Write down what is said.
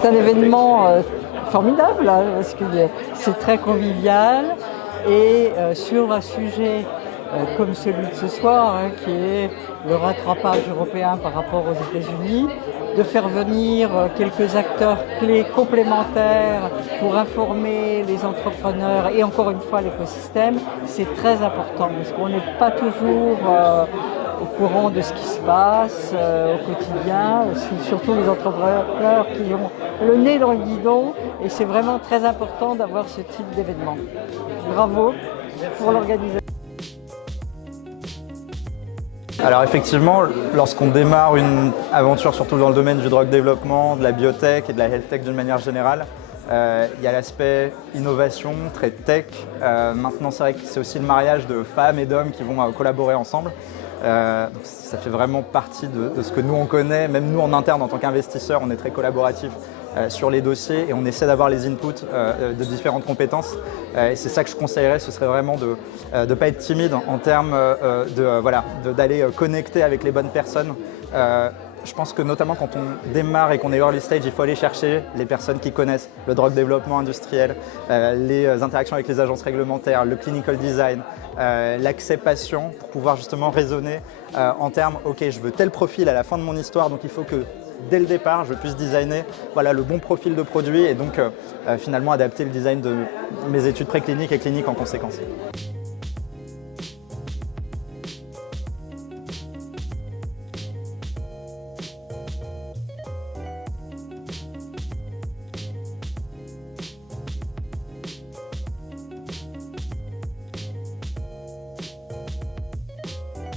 c'est un événement formidable, hein, parce que c'est très convivial et sur un sujet comme celui de ce soir, hein, qui est le rattrapage européen par rapport aux États-Unis, de faire venir quelques acteurs clés complémentaires pour informer les entrepreneurs et encore une fois l'écosystème, c'est très important parce qu'on n'est pas toujours au courant de ce qui se passe au quotidien, surtout les entrepreneurs qui ont le nez dans le guidon, et c'est vraiment très important d'avoir ce type d'événement. Bravo pour l'organisation. Alors effectivement, lorsqu'on démarre une aventure, surtout dans le domaine du drug développement, de la biotech et de la health tech d'une manière générale, il y a l'aspect innovation, très tech. Maintenant, c'est vrai que c'est aussi le mariage de femmes et d'hommes qui vont collaborer ensemble. Donc ça fait vraiment partie de ce que nous on connaît. Même nous en interne, en tant qu'investisseurs, on est très collaboratifs sur les dossiers et on essaie d'avoir les inputs de différentes compétences. Et c'est ça que je conseillerais, ce serait vraiment de ne pas être timide en termes d'aller connecter avec les bonnes personnes. Je pense que notamment quand on démarre et qu'on est early stage, il faut aller chercher les personnes qui connaissent le drug développement industriel, les interactions avec les agences réglementaires, le clinical design, l'accès patient pour pouvoir justement raisonner en termes « ok, je veux tel profil à la fin de mon histoire, donc il faut que dès le départ, je puisse designer le bon profil de produit et donc finalement adapter le design de mes études précliniques et cliniques en conséquence. »